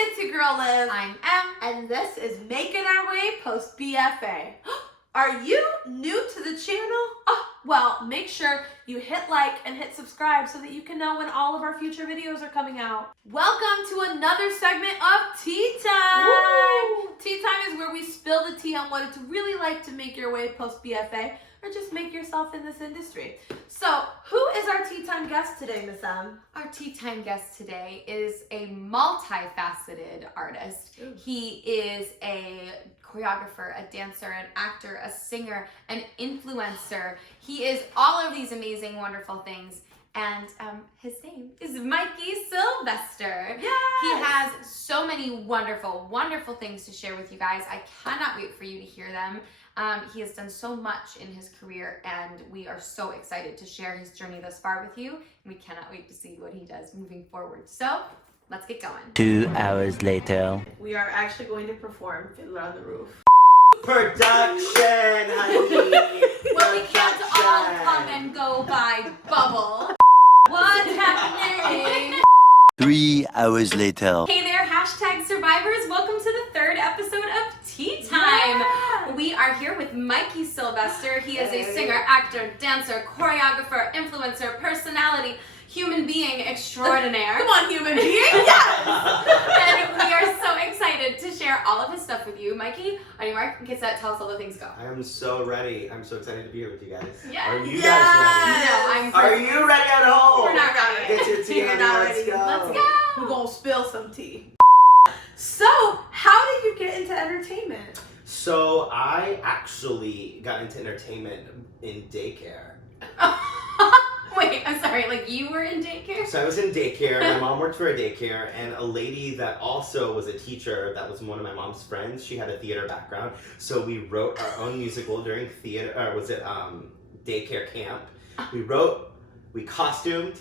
It's your girl Liz. I'm Em. And this is Making Our Way post B.F.A. Are you new to the channel? Well, make sure you hit like and hit subscribe so that you can know when all of our future videos are coming out. Welcome to another segment of Tea Time. Woo! Tea Time is where we spill the tea on what it's really like to make your way post B.F.A. or just make yourself in this industry. So, who is our Tea Time guest today, Miss Em? Our Tea Time guest today is a multifaceted artist. Ooh. He is a choreographer, a dancer, an actor, a singer, an influencer. He is all of these amazing, wonderful things. And his name is Mikey Sylvester. Yes! He has so many wonderful, wonderful things to share with you guys. I cannot wait for you to hear them. He has done so much in his career, and we are so excited to share his journey thus far with you. And we cannot wait to see what he does moving forward. So, let's get going. 2 hours later. We are actually going to perform Fiddler on the Roof. Production, honey. Well, we can't all come and go by bubble. What's happening? 3 hours later. Hey there, hashtag survivors. Welcome to the third episode of Tea Time. Yeah. We are here with Mikey Sylvester. He is a singer, actor, dancer, choreographer, influencer, personality, human being extraordinaire. Come on, human being. Yes! And we are so excited to share all of his stuff with you. Mikey, on your mark, get set, tell us all the things go. I am so ready. I'm so excited to be here with you guys. Yeah. Are you Yes! guys No, I'm ready? Are you ready at home? We're not ready. Get your tea, You're honey. not Let's ready. go. Let's go. We're gonna spill some tea. So, how did you get into entertainment? So I actually got into entertainment in daycare. Wait, I'm sorry, like you were in daycare? So I was in daycare. My mom worked for a daycare, and a lady that also was a teacher that was one of my mom's friends, she had a theater background. So we wrote our own musical during daycare camp. We costumed,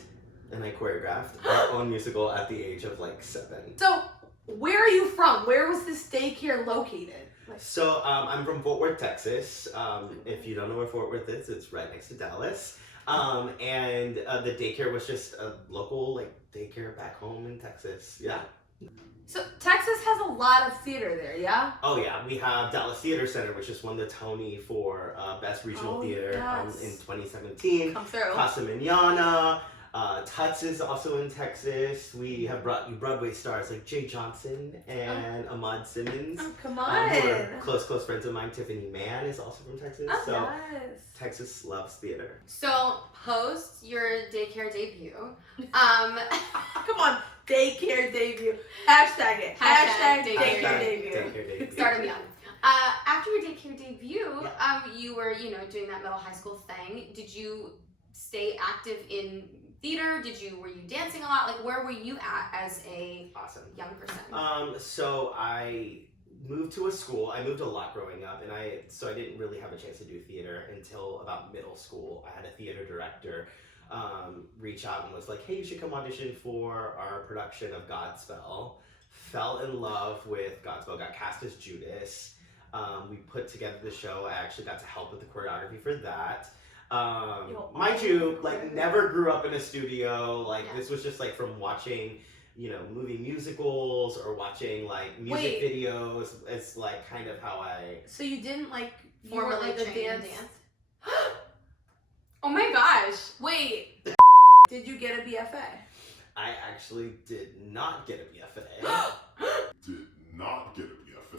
and I choreographed our own musical at the age of like 7. So, where are you from? Where was this daycare located? So I'm from Fort Worth, Texas. If you don't know where Fort Worth is, it's right next to Dallas. And the daycare was just a local daycare back home in Texas. Yeah. So, Texas has a lot of theater there, yeah? Oh yeah, we have Dallas Theater Center, which just won the Tony for Best Regional Theater yes. in 2017. Come through. Casa Manana. Tuts is also in Texas. We have brought you Broadway stars like Jay Johnson and Ahmad Simmons. Oh, come Who on. are close friends of mine. Tiffany Mann is also from Texas. Oh, So yes. Texas loves theater. So, post your daycare debut, Come on, daycare debut. Hashtag it. Hashtag Daycare daycare debut. Daycare debut. started young. After your daycare debut, you were, doing that middle high school thing. Did you stay active in theater? Were you dancing a lot? Like, where were you at as a Awesome. young person? So I moved to a school. I moved a lot growing up, and I didn't really have a chance to do theater until about middle school. I had a theater director reach out and was like, "Hey, you should come audition for our production of Godspell." Fell in love with Godspell. Got cast as Judas. We put together the show. I actually got to help with the choreography for that. Mind you, never grew up in a studio. This was just from watching, movie musicals or watching music videos. It's kind of how I. So you didn't You were, formally trained in dance? Oh my gosh. Wait. Did you get a B.F.A? I actually did not get a B.F.A. Did not get a B.F.A.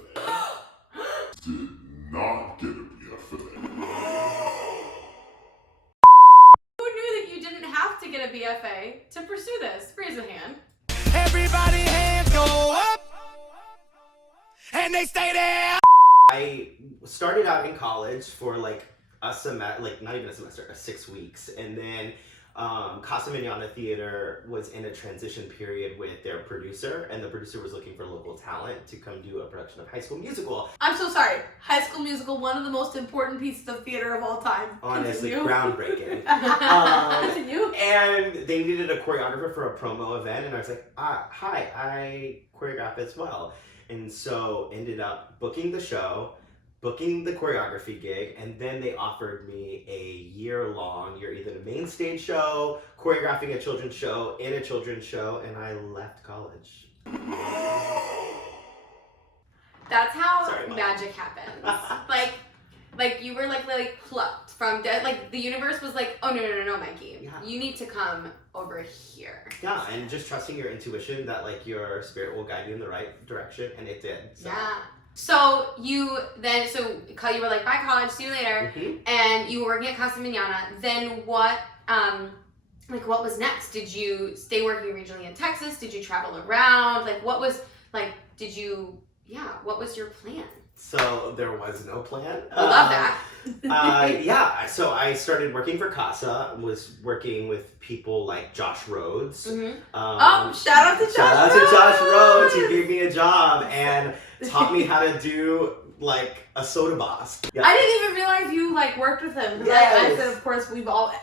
Did not get a B.F.A. Who knew that you didn't have to get a B.F.A. to pursue this? Raise a hand. Everybody hands go up, and they stay there. I started out in college for a semester, not even a semester, 6 weeks, and then Casa Manana Theater was in a transition period with their producer, and the producer was looking for local talent to come do a production of High School Musical. I'm so sorry. High School Musical, one of the most important pieces of theater of all time. Honestly, Continue. groundbreaking. Continue. And they needed a choreographer for a promo event, and I was like, hi, I choreograph as well. And so ended up booking the show, booking the choreography gig, and then they offered me a year-long, you're either a main stage show, choreographing a children's show, in a children's show, and I left college. That's how Sorry, Mom. magic happens. Like you were like plucked from dead. Like the universe was like, oh no, Mikey, Yeah. you need to come over here. Yeah, and just trusting your intuition that like your spirit will guide you in the right direction, and it did. So. Yeah. So you were like, bye college, see you later, and you were working at Casa Manana. Then what? What was next? Did you stay working regionally in Texas? Did you travel around? Like, what was like? What was your plan? So there was no plan. I love that. Yeah, so I started working for Casa, was working with people like Josh Rhodes. Shout out to Josh Shout out to Rhodes. Josh Rhodes. He gave me a job and taught me how to do like a soda boss. Yeah. I didn't even realize you like worked with him. Yes. I said, of course,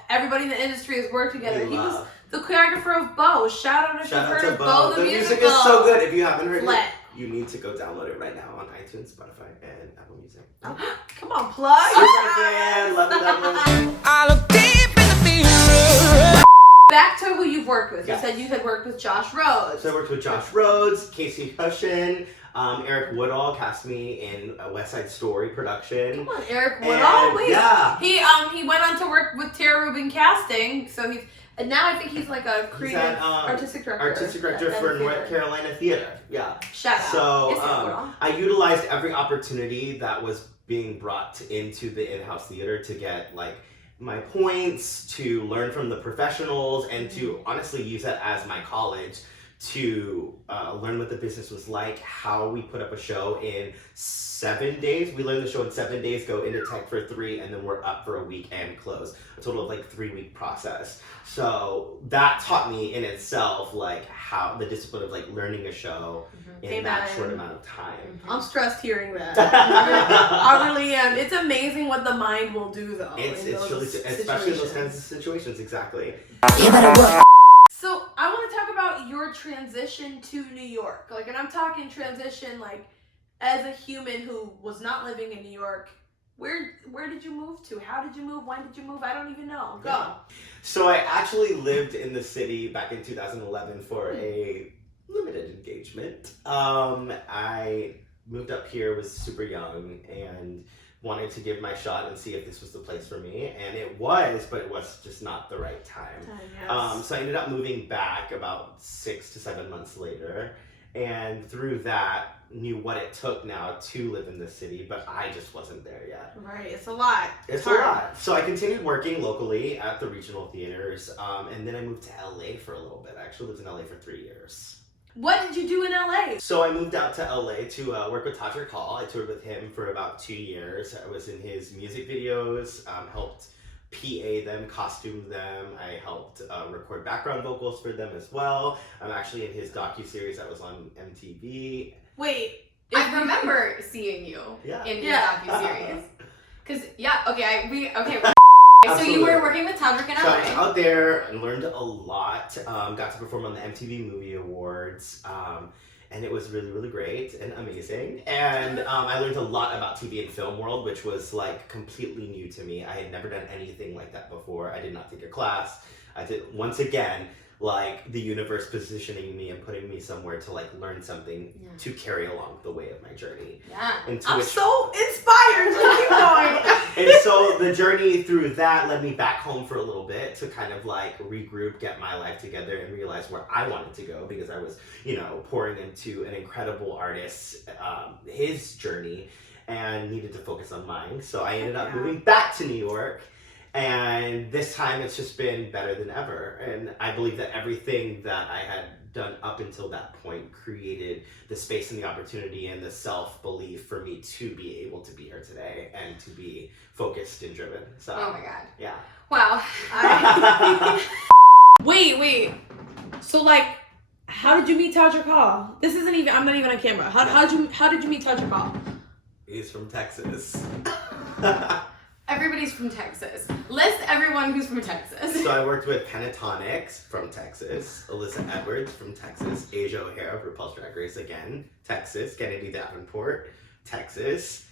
everybody in the industry has worked together. We He was love. the choreographer of Bo. Shout out if Shout you've out heard to of Bo. Bo The musical. music is so good. If you haven't heard Flat. it, you need to go download it right now on iTunes, Spotify, and Apple Music. Come on, plug. Super fan. Love it, Douglas. I look deep in the mirror. Back to who you've worked with. Yes. You said you had worked with Josh Rhodes. So I worked with Josh Rhodes, Casey Cushion, Eric Woodall cast me in a West Side Story production. Come on, Eric And, Woodall. Wait. yeah. He went on to work with Tara Rubin Casting, so and now I think he's like a creative an, artistic director. Artistic director at for the theater. North Carolina Theater. Yeah. Shout out. So It's Eric Woodall. I utilized every opportunity that was being brought into the in-house theater to get like my points, to learn from the professionals, and to honestly use that as my college to learn what the business was like, how we put up a show in 7 days. We learned the show in 7 days, go into tech for 3, and then we're up for a week and close. A total of like 3-week process. So that taught me in itself like how the discipline of like learning a show in that Amen. short amount of time. I'm stressed hearing that. I really am. It's amazing what the mind will do, though. It's those really, especially in those situations. kinds of situations, exactly. So I want to talk about your transition to New York. Like, and I'm talking transition like as a human who was not living in New York. Where did you move to? How did you move? When did you move? I don't even know. Go. Yeah. So I actually lived in the city back in 2011 for a limited engagement. I moved up here, was super young, and wanted to give my shot and see if this was the place for me. And it was, but it was just not the right time. So I ended up moving back about 6 to 7 months later. And through that, knew what it took now to live in the city, but I just wasn't there yet. Right, it's a lot. It's a lot. So I continued working locally at the regional theaters, and then I moved to LA for a little bit. I actually lived in LA for 3 years. What did you do in LA? So I moved out to LA to work with Todrick Hall. I toured with him for about 2 years. I was in his music videos, helped PA them, costume them. I helped record background vocals for them as well. I'm actually in his docuseries that was on MTV. Wait. I remember seeing you Yeah. in his Yeah. docuseries. Cause okay. So Absolutely. you were working with Todrick in So I was LA. out there and learned a lot. Got to perform on the MTV Movie Awards. And it was really, really great and amazing. And I learned a lot about TV and film world, which was like completely new to me. I had never done anything like that before. I did not take a class. I did, once again, like the universe positioning me and putting me somewhere to like learn something to carry along the way of my journey. Yeah. I'm so inspired. So keep going. And so the journey through that led me back home for a little bit to kind of like regroup, get my life together, and realize where I wanted to go, because I was, pouring into an incredible artist, his journey, and needed to focus on mine. So I ended up moving back to New York. And this time it's just been better than ever. And I believe that everything that I had done up until that point created the space and the opportunity and the self-belief for me to be able to be here today and to be focused and driven. So, Oh my God. yeah. Wow. Wait. So like, how did you meet Todrick Hall? This isn't even. I'm not even on camera. How did you meet Todrick Hall? He's from Texas. Everybody's from Texas. List everyone who's from Texas. So I worked with Pentatonics from Texas, Alyssa Edwards from Texas, Asia O'Hara of RuPaul's Drag Race again, Texas, Kennedy Davenport, Texas,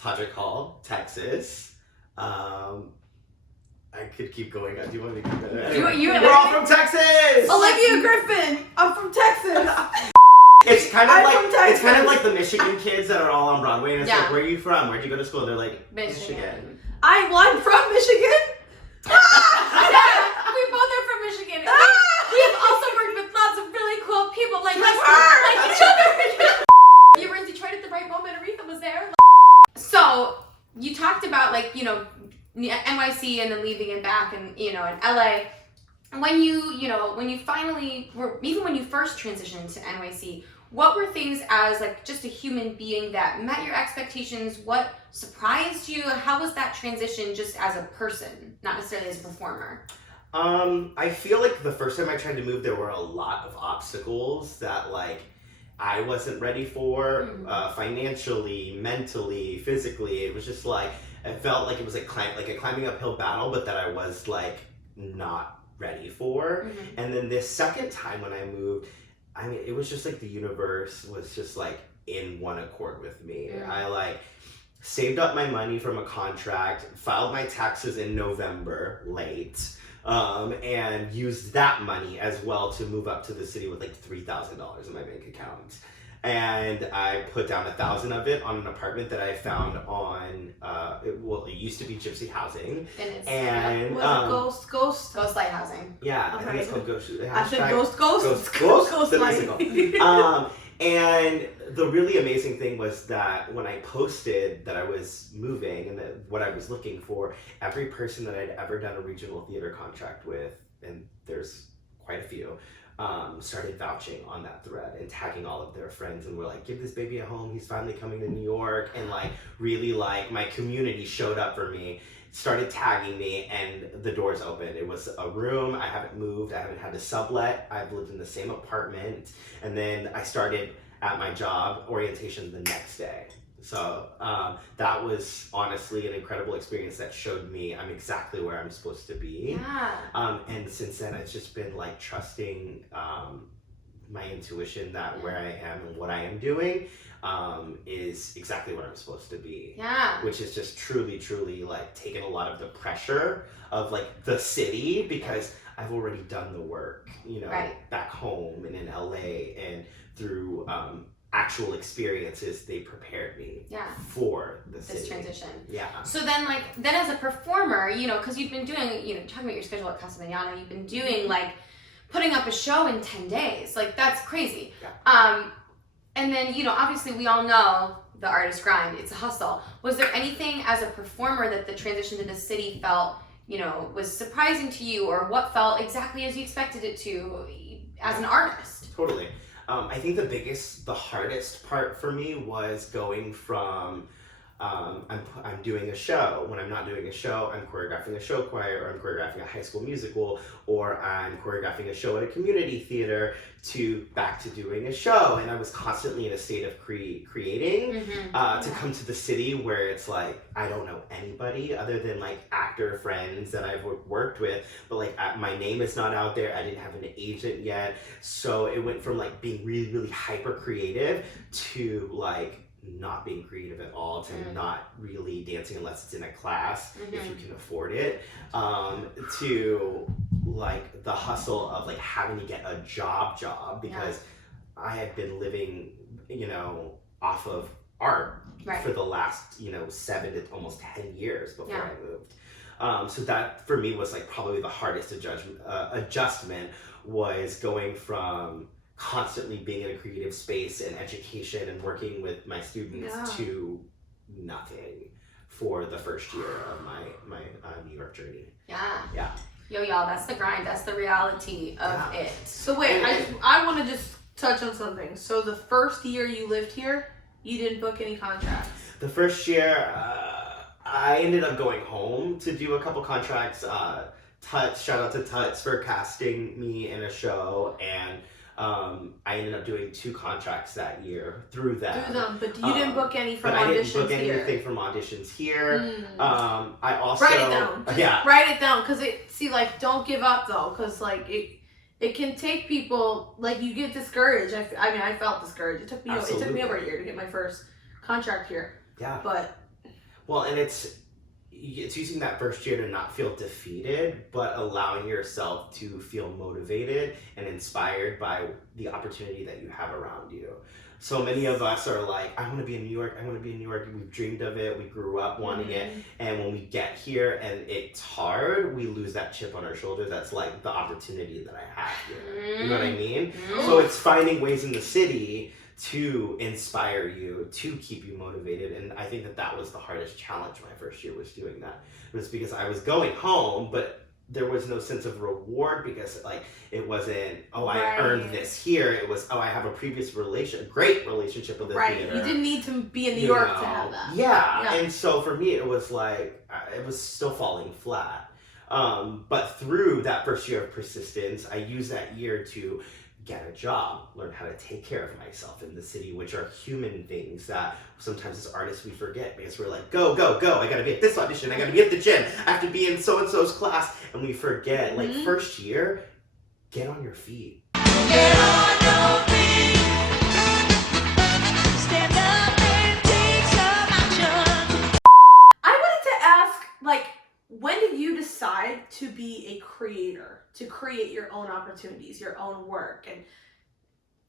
Todrick Hall, Texas. I could keep going. Do you want me to keep going? You We're all from Texas! Olivia Griffin. I'm from Texas. It's kind of I'm like from Texas. it's kind of like the Michigan kids that are all on Broadway, and it's Yeah. like, where are you from? Where'd you go to school? And they're like, Michigan. I'm from Michigan. Yeah, we both are from Michigan. We have also worked with lots of really cool people like each other. You were in Detroit at the right moment. Aretha was there. So you talked about like, you know, NYC and then leaving and back and, you know, in LA. When you finally were, even when you first transitioned to NYC, what were things as like just a human being that met your expectations? What surprised you? How was that transition just as a person, not necessarily as a performer? I feel like the first time I tried to move, there were a lot of obstacles that like I wasn't ready for, financially, mentally, physically. It was just like, it felt like it was like a climbing uphill battle, but that I was like not ready for. And then this second time when I moved, I mean, it was just like the universe was just like in one accord with me. I like saved up my money from a contract, filed my taxes in November late, and used that money as well to move up to the city with like $3,000 in my bank account. And I put down 1,000 of it on an apartment that I found on, it used to be Gypsy Housing. And Was it Ghost? Ghost light housing. Yeah, I think it's called Ghost. I said Ghost. Ghost The musical. And the really amazing thing was that when I posted that I was moving and that what I was looking for, every person that I'd ever done a regional theater contract with, and there's quite a few, started vouching on that thread and tagging all of their friends, and were like, give this baby a home, he's finally coming to New York. And like really like my community showed up for me, started tagging me, and the doors opened. It was a room. I haven't moved. I haven't had to sublet. I've lived in the same apartment. And then I started at my job orientation the next day. So that was honestly an incredible experience that showed me I'm exactly where I'm supposed to be. Yeah. And since then, it's just been like trusting my intuition that where I am and what I am doing is exactly what I'm supposed to be. Yeah. Which is just truly like taken a lot of the pressure of like the city, because I've already done the work, you know, back home and in LA, and through actual experiences, they prepared me for this transition. Yeah. So then as a performer, you know, because you've been doing, you know, talking about your schedule at Casa Mañana, you've been doing like putting up a show in 10 days. Like that's crazy. Yeah. And then, you know, obviously we all know the artist grind, it's a hustle. Was there anything as a performer that the transition to the city felt, you know, was surprising to you, or what felt exactly as you expected it to as an artist? Totally. I think the hardest part for me was going from I'm doing a show. When I'm not doing a show, I'm choreographing a show choir, or I'm choreographing a high school musical, or I'm choreographing a show at a community theater, to back to doing a show. And I was constantly in a state of creating to come to the city where it's like I don't know anybody other than like actor friends that I've worked with, but like my name is not out there. I didn't have an agent yet, so it went from like being really hyper creative to like not being creative at all, to not really dancing unless it's in a class if you can afford it, to like the hustle of like having to get a job because I had been living, you know, off of art for the last, you know, 7 to almost 10 years before I moved. So that for me was like probably the hardest adjustment, was going from constantly being in a creative space and education and working with my students to nothing for the first year of my New York journey. Yeah. Yo, y'all, that's the grind. That's the reality of it. So wait, I want to just touch on something. So the first year you lived here, you didn't book any contracts? The first year, I ended up going home to do a couple contracts. Shout out to Tuts for casting me in a show, and I ended up doing 2 contracts that year through them. But you didn't book any from auditions here? I didn't book anything from auditions here. I also... Write it down. Just write it down, because don't give up though, because like it can take people, like you get discouraged. I mean, I felt discouraged. It took me over a year to get my first contract here. Yeah. But... Well, and it's it's using that first year to not feel defeated, but allowing yourself to feel motivated and inspired by the opportunity that you have around you. So many of us are like, I want to be in New York, I want to be in New York. We've dreamed of it, we grew up wanting it. And when we get here and it's hard, we lose that chip on our shoulder that's like the opportunity that I have here. You know what I mean? So it's finding ways in the city to inspire you, to keep you motivated. And I think that that was the hardest challenge my first year, was doing that. It was because I was going home, but there was no sense of reward, because like it wasn't, oh, I earned this here. It was, oh, I have a previous great relationship with the theater. You didn't need to be in New York to have that. Yeah. And so for me, it was like, it was still falling flat. But through that first year of persistence, I used that year to get a job, learn how to take care of myself in the city, which are human things that sometimes as artists we forget, because we're like, go, go, go, I gotta be at this audition, I gotta be at the gym, I have to be in so-and-so's class, and we forget, like, first year, get on your feet. Get on your feet. Stand up and take some action. I wanted to ask, like, when did you decide to be a creator, to create your own opportunities, your own work, and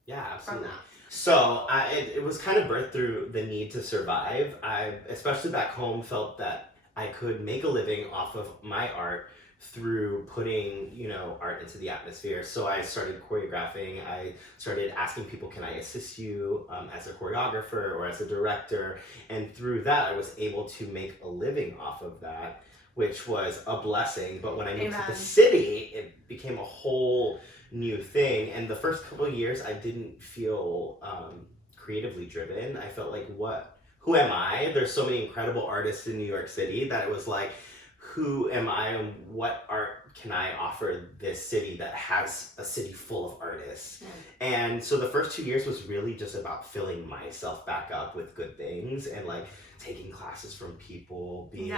Yeah, absolutely. from that? So it was kind of birthed through the need to survive. I, especially back home, felt that I could make a living off of my art through putting, you know, art into the atmosphere. So I started choreographing. I started asking people, can I assist you as a choreographer or as a director? And through that, I was able to make a living off of that, which was a blessing. But when I moved to the city, it became a whole new thing. And the first couple of years, I didn't feel creatively driven. I felt like, who am I? There's so many incredible artists in New York City that it was like, who am I and what art can I offer this city that has a city full of artists? And so the first 2 years was really just about filling myself back up with good things and like taking classes from people, being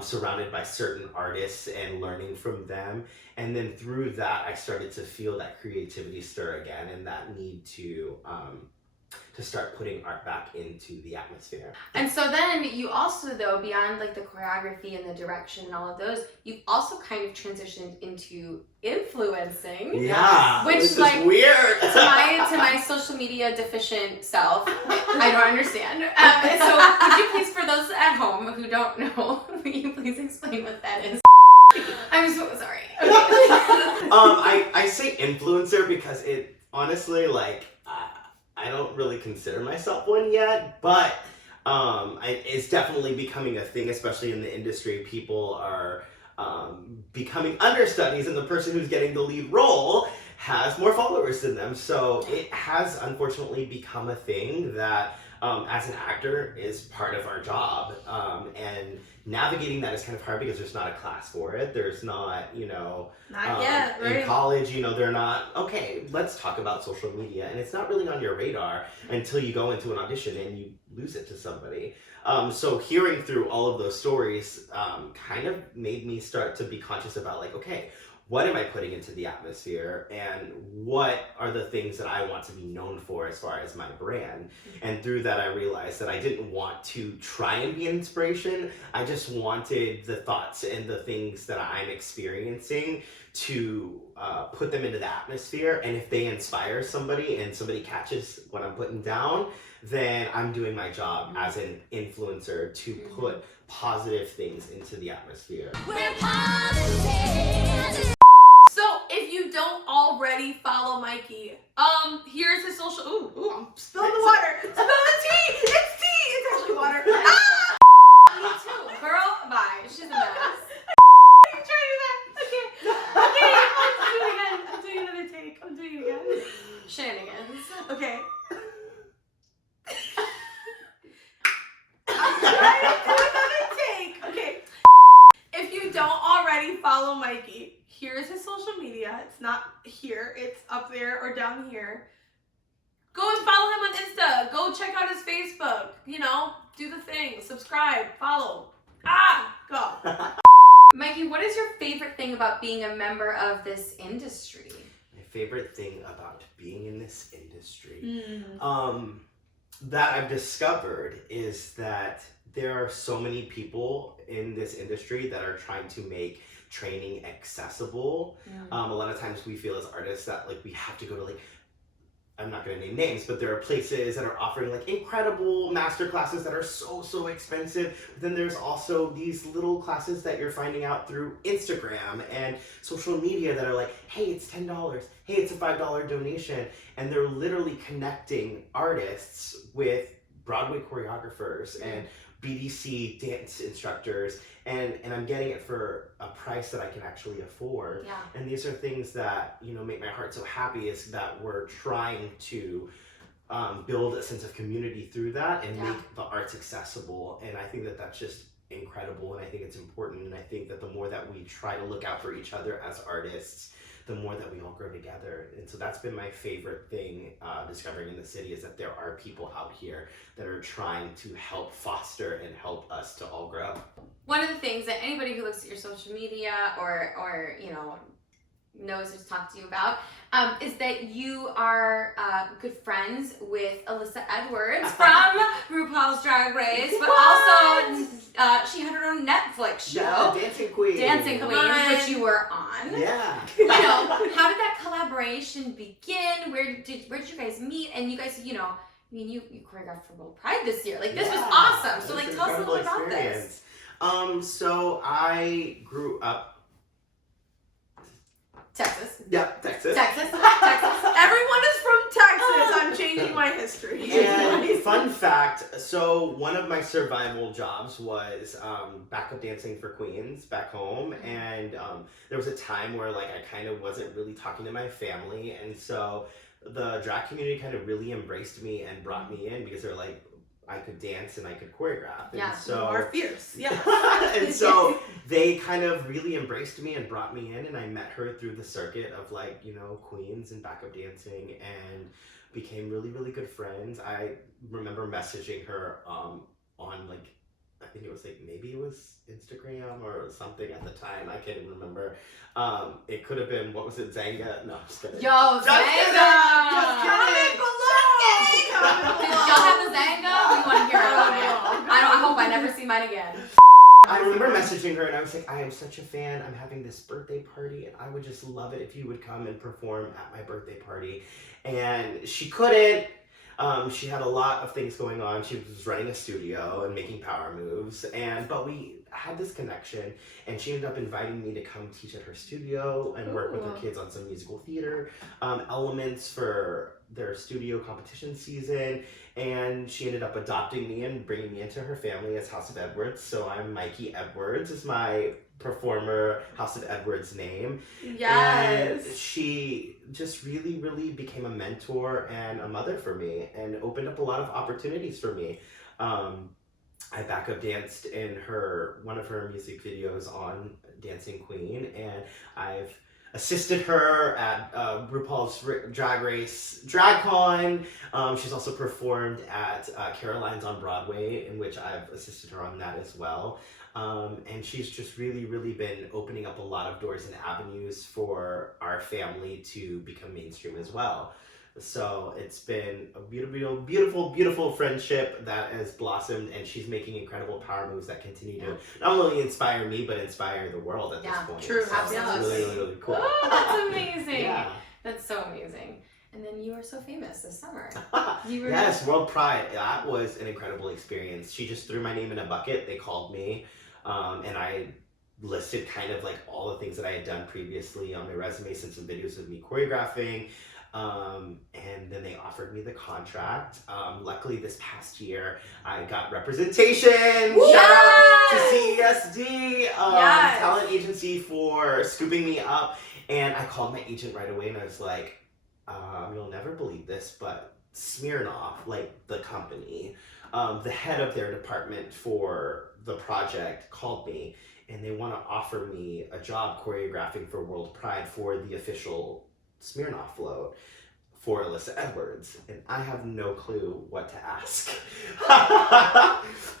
surrounded by certain artists and learning from them. And then through that, I started to feel that creativity stir again and that need to start putting art back into the atmosphere. And so then you also, though, beyond like the choreography and the direction and all of those, you've also kind of transitioned into influencing. Yeah, which this like is weird. to my social media deficient self, I don't understand. So would you please, for those at home who don't know, will you please explain what that is? I'm so sorry. Okay. I say influencer because it honestly, like, I don't really consider myself one yet, but it's definitely becoming a thing, especially in the industry. People are becoming understudies, and the person who's getting the lead role has more followers than them. So it has unfortunately become a thing that as an actor is part of our job. And navigating that is kind of hard because there's not a class for it. There's not, you know, Not yet, right? in college, you know, they're not, okay, let's talk about social media. And it's not really on your radar until you go into an audition and you lose it to somebody. So hearing through all of those stories kind of made me start to be conscious about like, okay, what am I putting into the atmosphere and what are the things that I want to be known for as far as my brand? And through that, I realized that I didn't want to try and be inspiration. I just wanted the thoughts and the things that I'm experiencing to put them into the atmosphere. And if they inspire somebody and somebody catches what I'm putting down, then I'm doing my job as an influencer to put positive things into the atmosphere. We're positive. So if you don't already follow Mikey, here's his social. Ooh, I'm spilling the water. Spill the tea. It's tea. It's actually water. Ah! Me too, girl. Bye. She's a mess. I'm trying to do that. Okay. I'm doing another take. I'm doing it again. Shenanigans. Okay. I'm trying to do another take. Okay. If you don't already follow Mikey, here's his social media. It's not here. It's up there or down here. Go and follow him on Insta. Go check out his Facebook. You know, do the thing. Subscribe. Follow. Go. Mikey, what is your favorite thing about being a member of this industry? My favorite thing about being in this industry that I've discovered is that there are so many people in this industry that are trying to make training accessible. A lot of times we feel as artists that like we have to go to like, I'm not going to name names, but there are places that are offering like incredible master classes that are so expensive. But then there's also these little classes that you're finding out through Instagram and social media that are like, hey, it's $10. Hey, it's a $5 donation. And they're literally connecting artists with Broadway choreographers and BDC dance instructors, and I'm getting it for a price that I can actually afford. Yeah. And these are things that, you know, make my heart so happy, is that we're trying to build a sense of community through that and make the arts accessible. And I think that that's just incredible, and I think it's important, and I think that the more that we try to look out for each other as artists, the more that we all grow together. And so that's been my favorite thing discovering in the city, is that there are people out here that are trying to help foster and help us to all grow. One of the things that anybody who looks at your social media or you know, knows or talked to you about is that you are good friends with Alyssa Edwards from RuPaul's Drag Race, but also she had her own Netflix show, Dancing Queen. Dancing Queens, which you were on. Yeah. You know, how did that collaboration begin? Where did you guys meet? And you guys, you know, I mean, you choreographed for World Pride this year. Like, this was awesome. So, like, tell us a little about this. So I grew up. Texas. Yep, Texas. Everyone is from Texas. I'm changing my history. And fun fact, so one of my survival jobs was backup dancing for Queens back home, and there was a time where like I kind of wasn't really talking to my family, and so the drag community kind of really embraced me and brought me in because they're like, I could dance and I could choreograph. And so our fierce. Yeah. and so they kind of really embraced me and brought me in, and I met her through the circuit of like, you know, Queens and backup dancing, and became really good friends. I remember messaging her on like, I think it was like, maybe it was Instagram or something at the time. I can't even remember. It could have been, what was it, Zanga? No, just kidding. Yo, Zanga! Comment below! Did y'all have a Zanga? We want to hear about it. I hope I never see mine again. I remember messaging her and I was like, I am such a fan. I'm having this birthday party and I would just love it if you would come and perform at my birthday party. And she couldn't. She had a lot of things going on. She was running a studio and making power moves, but we had this connection, and she ended up inviting me to come teach at her studio and work with her kids on some musical theater elements for their studio competition season. And she ended up adopting me and bringing me into her family as House of Edwards. So I'm Mikey Edwards is my performer House of Edwards name. Yes. And she just really became a mentor and a mother for me, and opened up a lot of opportunities for me. I backup danced in one of her music videos on Dancing Queen, and I've assisted her at RuPaul's Drag Race DragCon. She's also performed at Caroline's on Broadway, in which I've assisted her on that as well. And she's just really been opening up a lot of doors and avenues for our family to become mainstream as well. So it's been a beautiful friendship that has blossomed, and she's making incredible power moves that continue to not only inspire me, but inspire the world at this point. True. So Absolutely. it's really cool. Oh, that's amazing. Yeah. That's so amazing. And then you were so famous this summer. Yes, World Pride. That was an incredible experience. She just threw my name in a bucket. They called me, and I listed kind of like all the things that I had done previously on my resume, sent some videos of me choreographing. And then they offered me the contract. Luckily this past year I got representation. Shout out to CESD, talent agency, for scooping me up. And I called my agent right away and I was like, you'll never believe this, but Smirnoff, like the company, the head of their department for the project called me, and they want to offer me a job choreographing for World Pride for the official Smirnoff float for Alyssa Edwards, and I have no clue what to ask.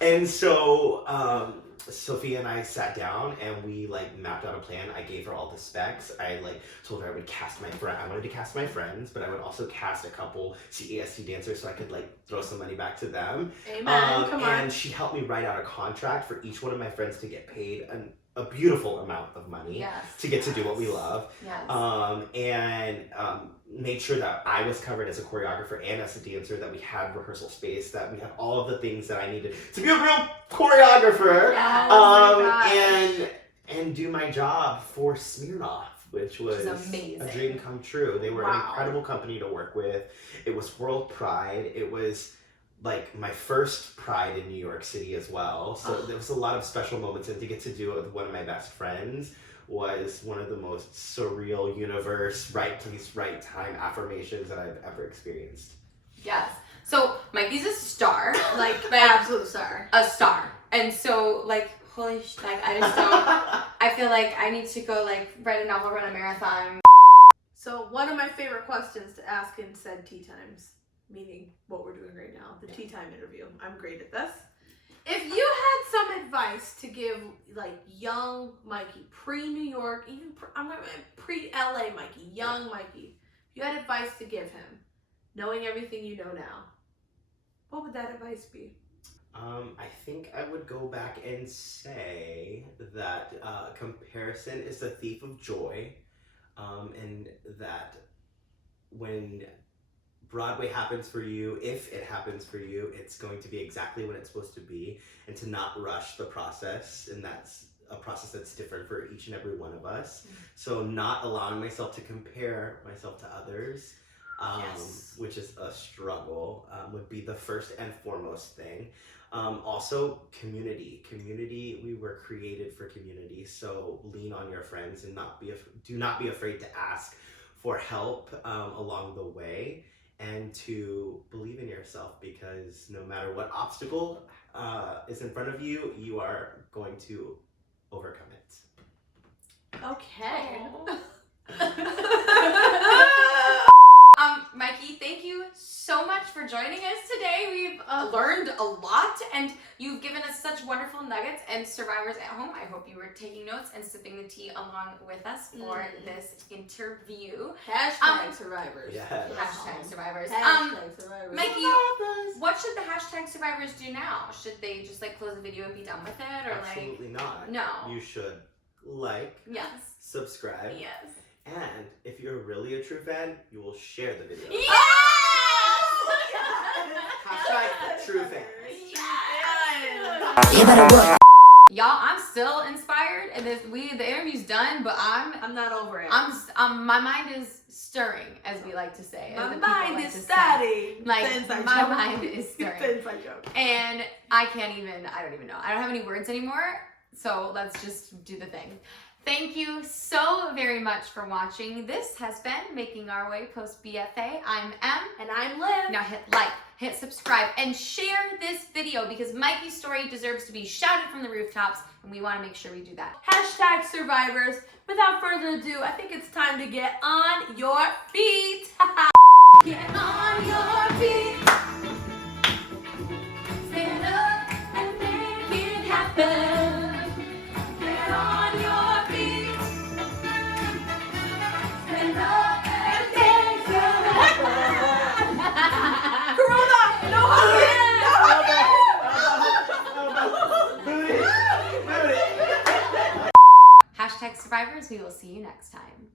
And so Sophia and I sat down and we like mapped out a plan. I gave her all the specs. I like told her I would cast my friend. I wanted to cast my friends, but I would also cast a couple CAST dancers so I could like throw some money back to them. Amen. Come on. And she helped me write out a contract for each one of my friends to get paid a beautiful amount of money Yes. to get to do what we love. Yes. And made sure that I was covered as a choreographer and as a dancer, that we had rehearsal space, that we had all of the things that I needed to be a real choreographer. Yes. Oh my gosh. And do my job for Smirnoff, which was amazing. a dream come true. They were an Wow. incredible company to work with. It was World Pride. It was like my first Pride in New York City as well. So there was a lot of special moments, and to get to do it with one of my best friends was one of the most surreal universe, right place, right time affirmations that I've ever experienced. Yes. So Mikey's a star, Like absolute star. a star, and so like holy like I just don't. I feel like I need to go like write a novel, run a marathon. So one of my favorite questions to ask in said tea times, meaning what we're doing right now, the tea time interview. I'm great at this. If you had some advice to give like young Mikey, pre-New York, even pre-LA Mikey, young Mikey, if you had advice to give him, knowing everything you know now, what would that advice be? I think I would go back and say that comparison is the thief of joy, and that when Broadway happens for you, if it happens for you, it's going to be exactly what it's supposed to be, and to not rush the process, and that's a process that's different for each and every one of us. So not allowing myself to compare myself to others, which is a struggle, would be the first and foremost thing. Also, community. We were created for community, so lean on your friends and do not be afraid to ask for help along the way. And to believe in yourself, because no matter what obstacle is in front of you, you are going to overcome it. Okay. Mikey, thank you so much for joining us today. We've learned a lot, and you've given us such wonderful nuggets. And survivors at home, I hope you were taking notes and sipping the tea along with us for this interview. Hashtag survivors. Yes. Hashtag survivors. Hashtag survivors. Mikey, what should the hashtag survivors do now? Should they just like close the video and be done with it, or Absolutely not. No. You should like, Yes. subscribe, Yes. and if you're really a true fan, you will share the video. Yes! Hashtag true fans. Y'all, I'm still inspired, and the interview's done, but I'm not over it. my mind is stirring, as we like to say. as My the people mind like is to say. studying. Like, It's an inside my joke. mind is stirring. It's an inside joke. And I don't even know. I don't have any words anymore, so let's just do the thing. Thank you so very much for watching. This has been Making Our Way Post B.F.A. I'm M. And I'm Liv. Now hit like, hit subscribe, and share this video, because Mikey's story deserves to be shouted from the rooftops, and we want to make sure we do that. Hashtag survivors. Without further ado, I think it's time to get on your feet. Get on your feet. Stand up and make it happen. Get on your feet. Stand up and make it happen. Corona, no hugging. No hugging. Hashtag survivors, we will see you next time.